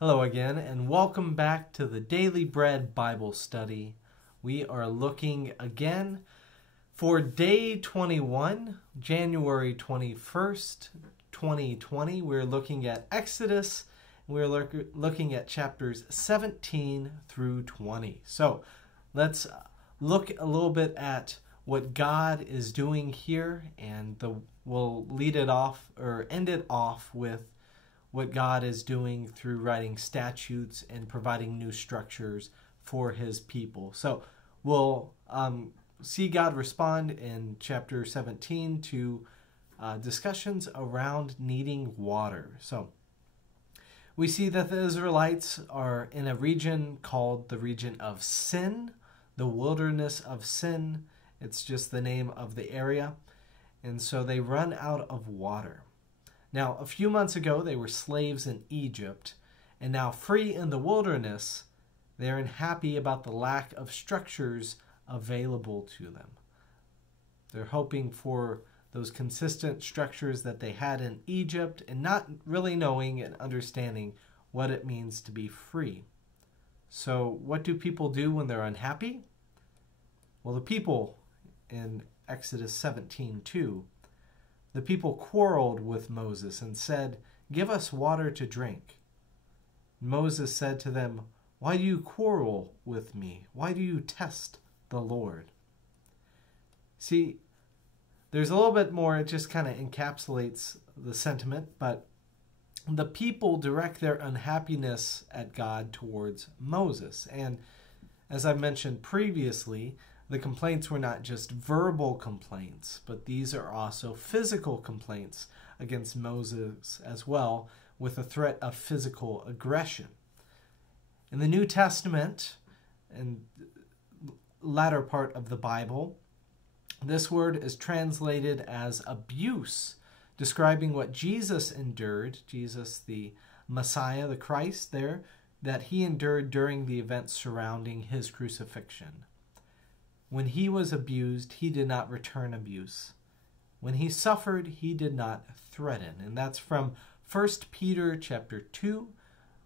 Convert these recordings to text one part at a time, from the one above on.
Hello again, and welcome back to the Daily Bread Bible Study. We are looking again for day 21, January 21st, 2020. We're looking at Exodus, and we're looking at chapters 17 through 20. So let's look a little bit at what God is doing here, and we'll lead it off or end it off with what God is doing through writing statutes and providing new structures for his people. So we'll see God respond in chapter 17 to discussions around needing water. So we see that the Israelites are in a region called the region of Sin, the wilderness of Sin. It's just the name of the area. And so they run out of water. Now, a few months ago, they were slaves in Egypt, and now free in the wilderness, they're unhappy about the lack of structures available to them. They're hoping for those consistent structures that they had in Egypt and not really knowing and understanding what it means to be free. So what do people do when they're unhappy? Well, the people in Exodus 17:2, the people quarreled with Moses and said, "Give us water to drink." Moses said to them, "Why do you quarrel with me? Why do you test the Lord?" See, there's a little bit more, it just kind of encapsulates the sentiment, but the people direct their unhappiness at God towards Moses. And as I mentioned previously, the complaints were not just verbal complaints, but these are also physical complaints against Moses as well, with a threat of physical aggression. In the New Testament, and latter part of the Bible, this word is translated as abuse, describing what Jesus endured, Jesus the Messiah, the Christ there, that he endured during the events surrounding his crucifixion. When he was abused, he did not return abuse. When he suffered, he did not threaten. And that's from 1 Peter chapter 2,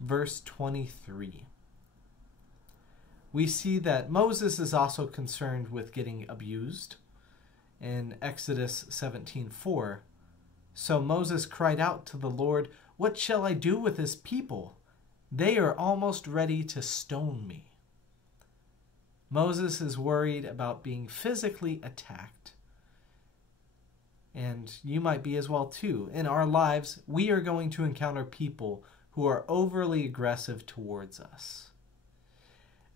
verse 23. We see that Moses is also concerned with getting abused. In Exodus 17:4, so Moses cried out to the Lord, "What shall I do with this people? They are almost ready to stone me." Moses is worried about being physically attacked. And you might be as well too. In our lives, we are going to encounter people who are overly aggressive towards us.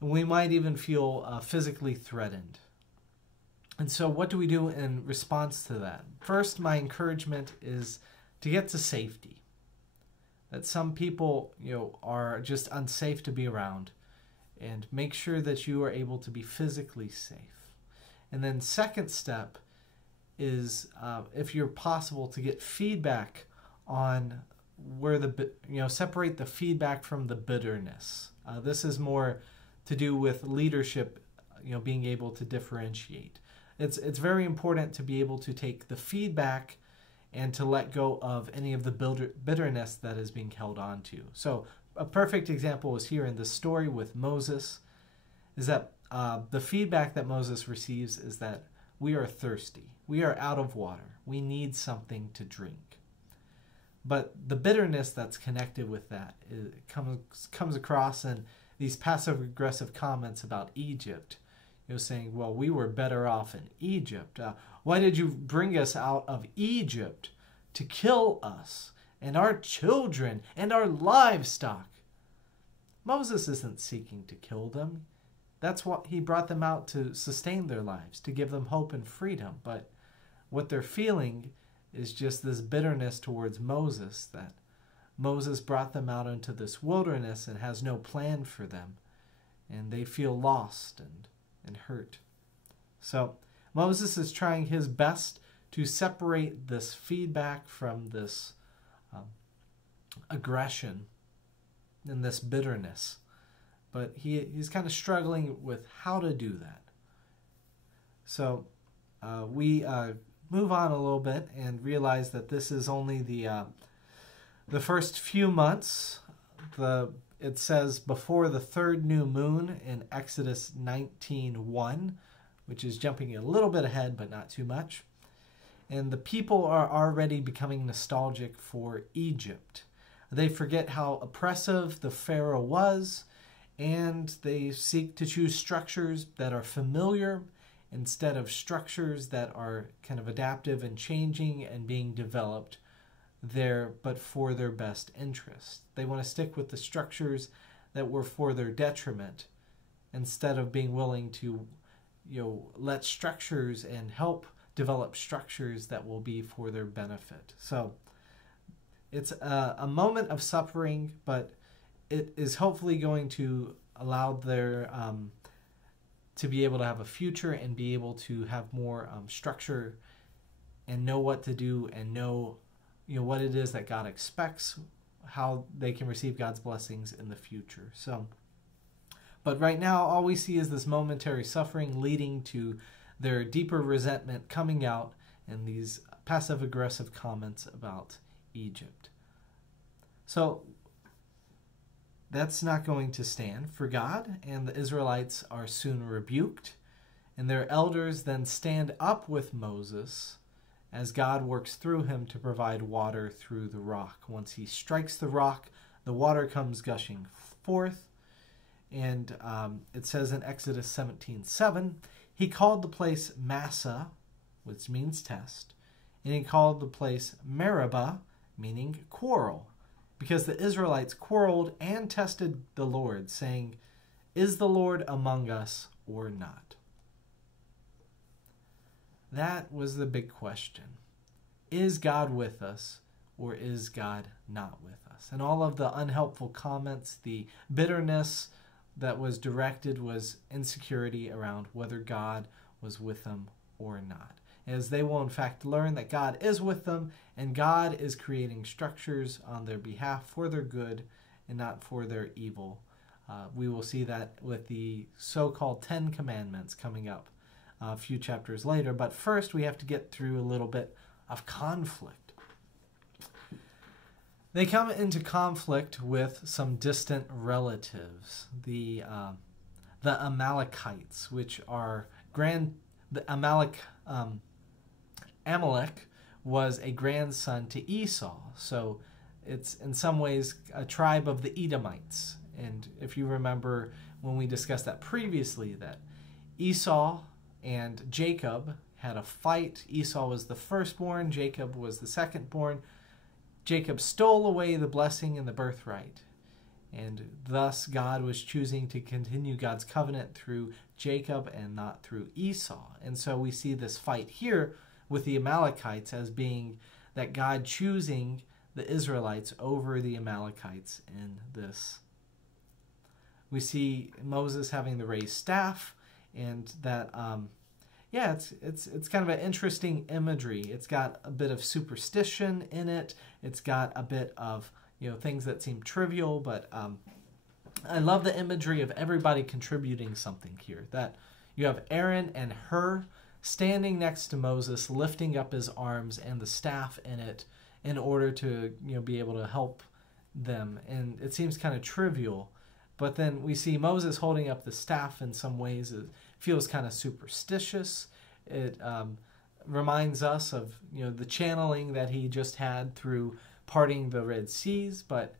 And we might even feel physically threatened. And so what do we do in response to that? First, my encouragement is to get to safety. That some people, are just unsafe to be around. And make sure that you are able to be physically safe. And then second step is, if you're possible, to get feedback on where separate the feedback from the bitterness. This is more to do with leadership, being able to differentiate. It's very important to be able to take the feedback and to let go of any of the bitterness that is being held on to. So a perfect example is here in this story with Moses, is that the feedback that Moses receives is that we are thirsty. We are out of water. We need something to drink. But the bitterness that's connected with that comes across in these passive-aggressive comments about Egypt. Saying, well, we were better off in Egypt. Why did you bring us out of Egypt to kill us and our children and our livestock? Moses isn't seeking to kill them. That's what he brought them out to sustain their lives, to give them hope and freedom. But what they're feeling is just this bitterness towards Moses, that Moses brought them out into this wilderness and has no plan for them. And they feel lost and hurt. So Moses is trying his best to separate this feedback from this aggression and this bitterness. But he's kind of struggling with how to do that. So we move on a little bit and realize that this is only the first few months it says before the third new moon in Exodus 19:1, which is jumping a little bit ahead, but not too much. And the people are already becoming nostalgic for Egypt. They forget how oppressive the Pharaoh was, and they seek to choose structures that are familiar instead of structures that are kind of adaptive and changing and being developed there, but for their best interest. They want to stick with the structures that were for their detriment instead of being willing to, let structures and help develop structures that will be for their benefit. So it's a moment of suffering, but it is hopefully going to allow their to be able to have a future and be able to have more structure and know what to do and know what it is that God expects, how they can receive God's blessings in the future. So, but right now, all we see is this momentary suffering leading to their deeper resentment coming out in these passive-aggressive comments about Egypt. So that's not going to stand for God, and the Israelites are soon rebuked, and their elders then stand up with Moses as God works through him to provide water through the rock. Once he strikes the rock, the water comes gushing forth, and it says in Exodus 17:7, he called the place Massah, which means test, and he called the place Meribah, meaning quarrel, because the Israelites quarreled and tested the Lord, saying, "Is the Lord among us or not?" That was the big question. Is God with us or is God not with us? And all of the unhelpful comments, the bitterness that was directed was insecurity around whether God was with them or not. As they will in fact learn that God is with them and God is creating structures on their behalf for their good and not for their evil. We will see that with the so-called 10 Commandments coming up a few chapters later. But first we have to get through a little bit of conflict. They come into conflict with some distant relatives, the Amalekites, which are Amalek was a grandson to Esau, so it's in some ways a tribe of the Edomites. And if you remember when we discussed that previously, that Esau and Jacob had a fight. Esau was the firstborn, Jacob was the secondborn. Jacob stole away the blessing and the birthright, and thus God was choosing to continue God's covenant through Jacob and not through Esau. And so we see this fight here with the Amalekites as being that God choosing the Israelites over the Amalekites in this. We see Moses having the raised staff, and that it's kind of an interesting imagery. It's got a bit of superstition in it. It's got a bit of things that seem trivial, but I love the imagery of everybody contributing something here. That you have Aaron and Hur standing next to Moses, lifting up his arms and the staff in it in order to be able to help them. And it seems kind of trivial, but then we see Moses holding up the staff in some ways. It feels kind of superstitious. It reminds us of the channeling that he just had through parting the Red Seas, but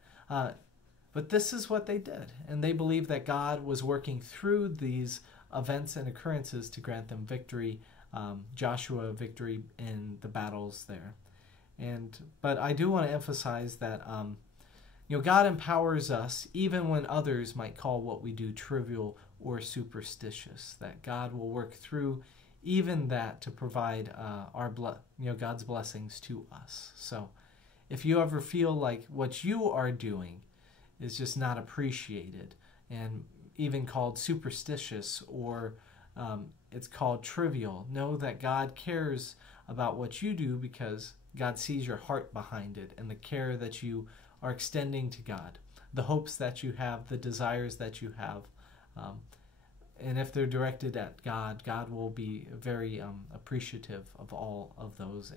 this is what they did, and they believed that God was working through these events and occurrences to grant them victory, Joshua victory in the battles there. But I do want to emphasize that God empowers us even when others might call what we do trivial or superstitious. That God will work through even that to provide God's blessings to us. So if you ever feel like what you are doing is just not appreciated and even called superstitious or it's called trivial, know that God cares about what you do because God sees your heart behind it and the care that you are extending to God, the hopes that you have, the desires that you have. And if they're directed at God, God will be very appreciative of all of those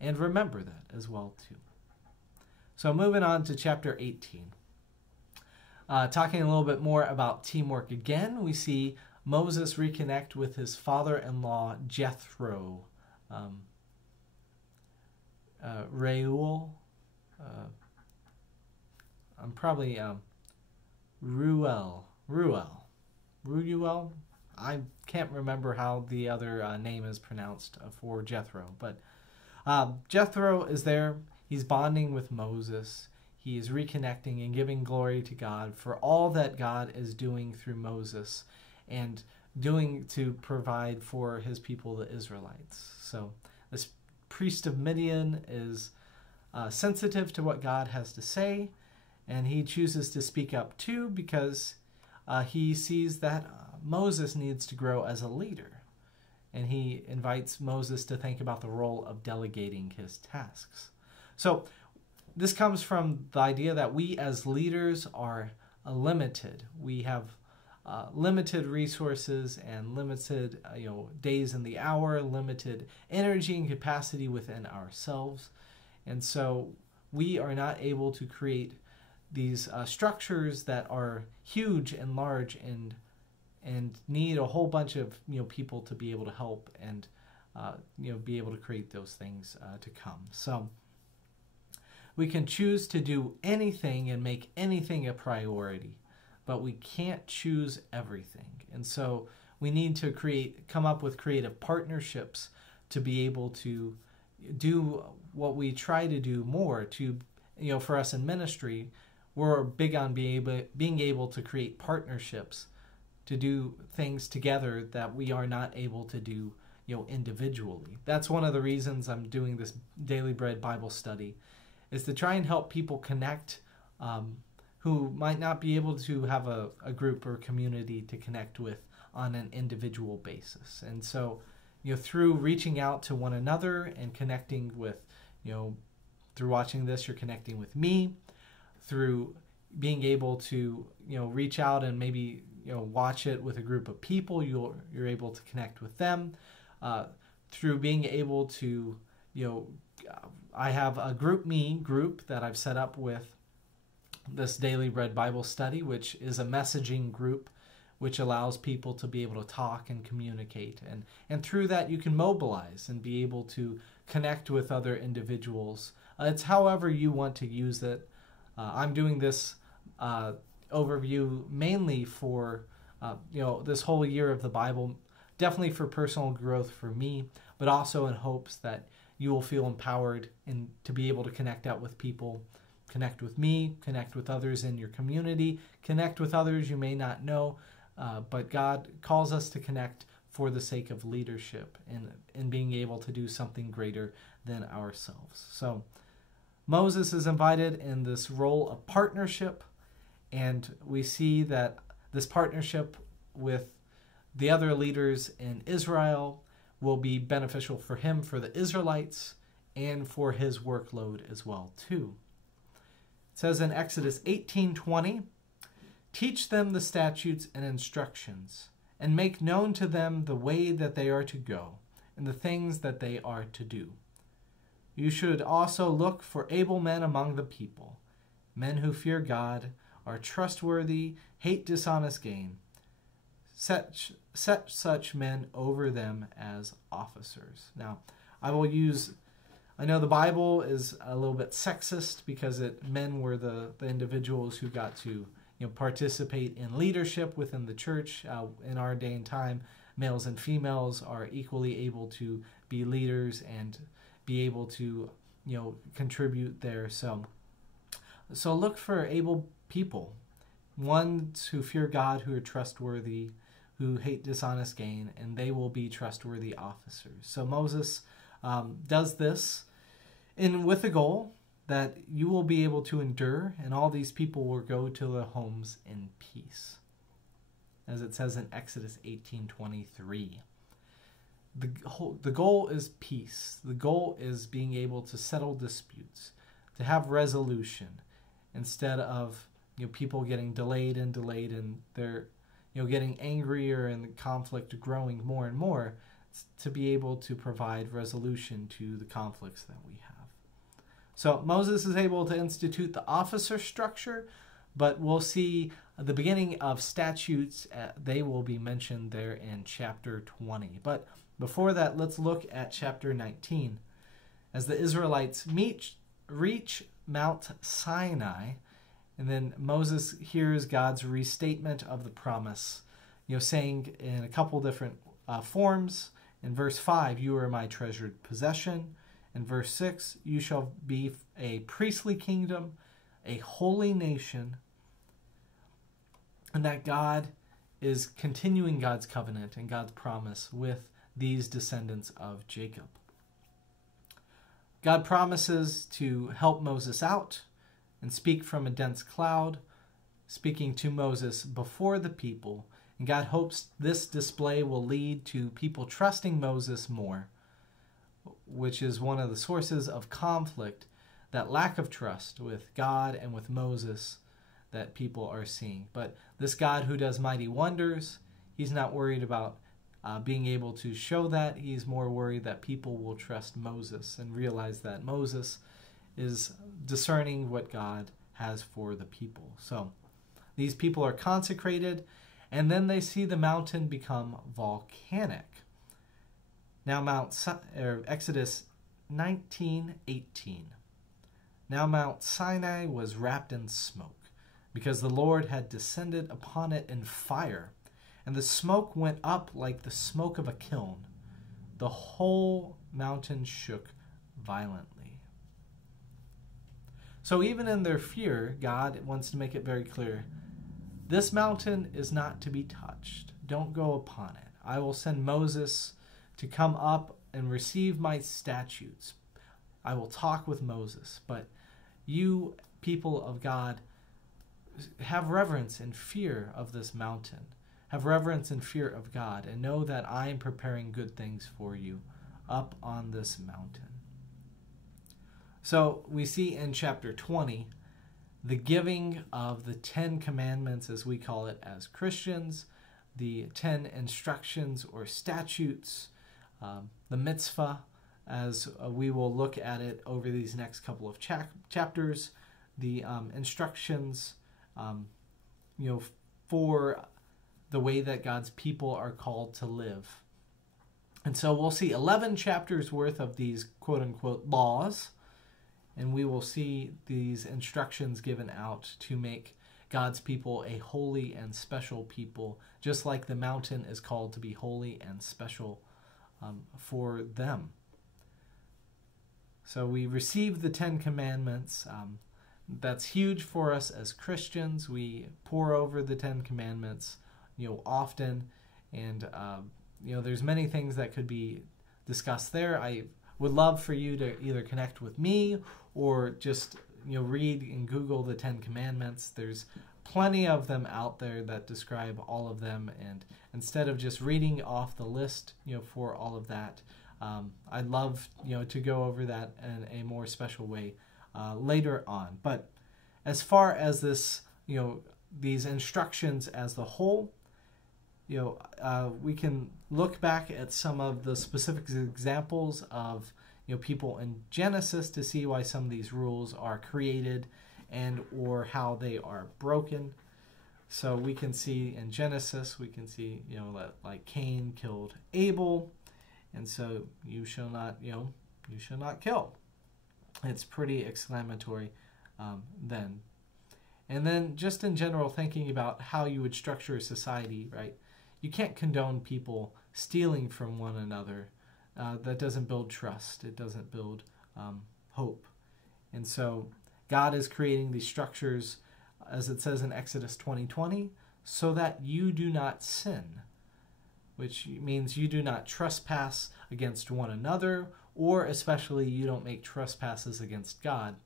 and remember that as well too. So moving on to chapter 18. Talking a little bit more about teamwork again, we see Moses reconnect with his father-in-law Jethro. Reuel. I'm probably Reuel. I can't remember how the other name is pronounced for Jethro, but Jethro is there. He's bonding with Moses. He is reconnecting and giving glory to God for all that God is doing through Moses and doing to provide for his people, the Israelites. So this priest of Midian is sensitive to what God has to say, and he chooses to speak up too because he sees that Moses needs to grow as a leader. And he invites Moses to think about the role of delegating his tasks. So this comes from the idea that we as leaders are limited. We have limited resources and limited days in the hour, limited energy and capacity within ourselves. And so we are not able to create these structures that are huge and large and need a whole bunch of people to be able to help and be able to create those things to come. So we can choose to do anything and make anything a priority, but we can't choose everything. And so we need to come up with creative partnerships to be able to do what we try to do more. To for us in ministry, we're big on being able to create partnerships to do things together that we are not able to do individually. That's one of the reasons I'm doing this Daily Bread Bible study, is to try and help people connect who might not be able to have a group or community to connect with on an individual basis. And so through reaching out to one another and connecting with through watching this, you're connecting with me. Through being able to reach out and maybe watch it with a group of people, you're able to connect with them. Through being able to I have a group that I've set up with this Daily Bread Bible Study, which is a messaging group which allows people to be able to talk and communicate, and through that you can mobilize and be able to connect with other individuals. It's however you want to use it. I'm doing this overview mainly for this whole year of the Bible, definitely for personal growth for me, but also in hopes that you will feel empowered and to be able to connect out with people, connect with me, connect with others in your community, connect with others you may not know, but God calls us to connect for the sake of leadership and being able to do something greater than ourselves. So Moses is invited in this role of partnership, and we see that this partnership with the other leaders in Israel will be beneficial for him, for the Israelites, and for his workload as well too. It says in Exodus 18:20, "Teach them the statutes and instructions, and make known to them the way that they are to go, and the things that they are to do. You should also look for able men among the people, men who fear God, are trustworthy, hate dishonest gain. Set such men over them as officers." Now, I know the Bible is a little bit sexist because men were the individuals who got to participate in leadership within the church. In our day and time, males and females are equally able to be leaders and be able to contribute there. So look for able people, ones who fear God, who are trustworthy, who hate dishonest gain, and they will be trustworthy officers. So Moses does this with the goal that you will be able to endure, and all these people will go to their homes in peace, as it says in Exodus 18:23. The goal is peace. The goal is being able to settle disputes, to have resolution, instead of people getting delayed, and they're getting angrier and the conflict growing more and more, to be able to provide resolution to the conflicts that we have. So Moses is able to institute the officer structure, But we'll see the beginning of statutes. They will be mentioned there in chapter 20. But before that, let's look at chapter 19. As the Israelites reach Mount Sinai, and then Moses hears God's restatement of the promise, saying in a couple different forms. In verse 5, you are my treasured possession. In verse 6, you shall be a priestly kingdom, a holy nation, and that God is continuing God's covenant and God's promise with these descendants of Jacob. God promises to help Moses out and speak from a dense cloud, speaking to Moses before the people. And God hopes this display will lead to people trusting Moses more, which is one of the sources of conflict, that lack of trust with God and with Moses that people are seeing. But this God who does mighty wonders, he's not worried about being able to show that. He's more worried that people will trust Moses and realize that Moses is discerning what God has for the people. So these people are consecrated, and then they see the mountain become volcanic. Now Exodus 19:18. Now Mount Sinai was wrapped in smoke, because the Lord had descended upon it in fire, and the smoke went up like the smoke of a kiln. The whole mountain shook violently. So even in their fear, God wants to make it very clear, this mountain is not to be touched. Don't go upon it. I will send Moses to come up and receive my statutes. I will talk with Moses. But you, people of God, have reverence and fear of this mountain. Have reverence and fear of God, and know that I am preparing good things for you up on this mountain. So we see in chapter 20 the giving of the 10 commandments, as we call it as Christians, the 10 instructions or statutes, the mitzvah, as we will look at it over these next couple of chapters, the instructions, for the way that God's people are called to live. And so we'll see 11 chapters worth of these quote-unquote laws, and we will see these instructions given out to make God's people a holy and special people, just like the mountain is called to be holy and special for them. So we receive the 10 commandments. That's huge for us as Christians. We pore over the 10 commandments often, and there's many things that could be discussed there. I would love for you to either connect with me or just read and Google the 10 commandments. There's plenty of them out there that describe all of them, and instead of just reading off the list for all of that, I'd love to go over that in a more special way later on. But as far as this these instructions as the whole, we can look back at some of the specific examples of people in Genesis to see why some of these rules are created and or how they are broken. So we can see in Genesis, we can see that like Cain killed Abel, and so you shall not kill. It's pretty exclamatory then. And then just in general, thinking about how you would structure a society, right? You can't condone people stealing from one another. That doesn't build trust. It doesn't build hope. And so God is creating these structures, as it says in Exodus 20:20, so that you do not sin, which means you do not trespass against one another, or especially you don't make trespasses against God.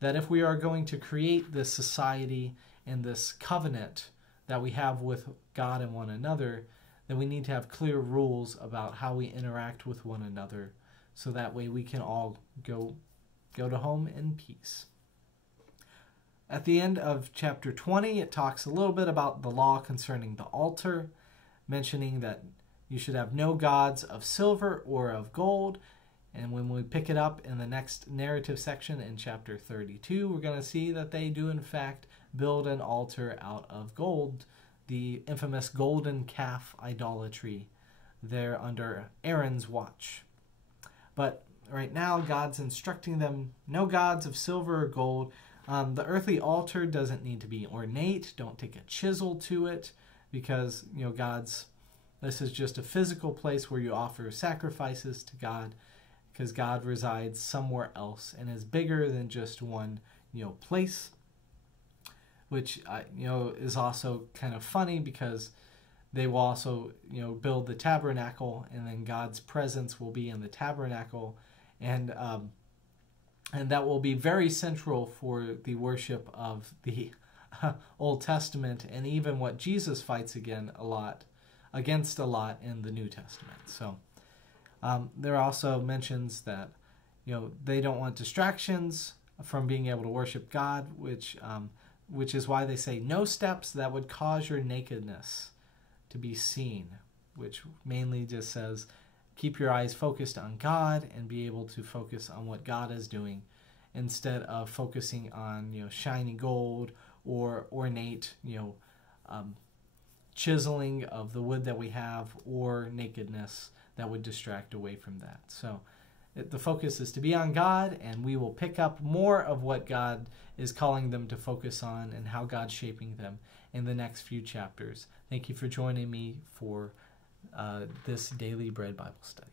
That if we are going to create this society and this covenant that we have with God and one another, then we need to have clear rules about how we interact with one another, so that way we can all go to home in peace. At the end of chapter 20, it talks a little bit about the law concerning the altar, mentioning that you should have no gods of silver or of gold. And when we pick it up in the next narrative section in chapter 32, we're going to see that they do in fact build an altar out of gold, the infamous golden calf idolatry there under Aaron's watch. But right now, God's instructing them, no gods of silver or gold. The earthly altar doesn't need to be ornate. Don't take a chisel to it, because this is just a physical place where you offer sacrifices to God, because God resides somewhere else and is bigger than just one place, which is also kind of funny, because they will also build the tabernacle, and then God's presence will be in the tabernacle, and that will be very central for the worship of the Old Testament, and even what Jesus fights against a lot in the New Testament. So there also mentions that they don't want distractions from being able to worship God, which is why they say no steps that would cause your nakedness to be seen, which mainly just says keep your eyes focused on God and be able to focus on what God is doing, instead of focusing on shiny gold or ornate chiseling of the wood that we have, or nakedness that would distract away from that. So the focus is to be on God, and we will pick up more of what God is calling them to focus on and how God's shaping them in the next few chapters. Thank you for joining me for this Daily Bread Bible Study.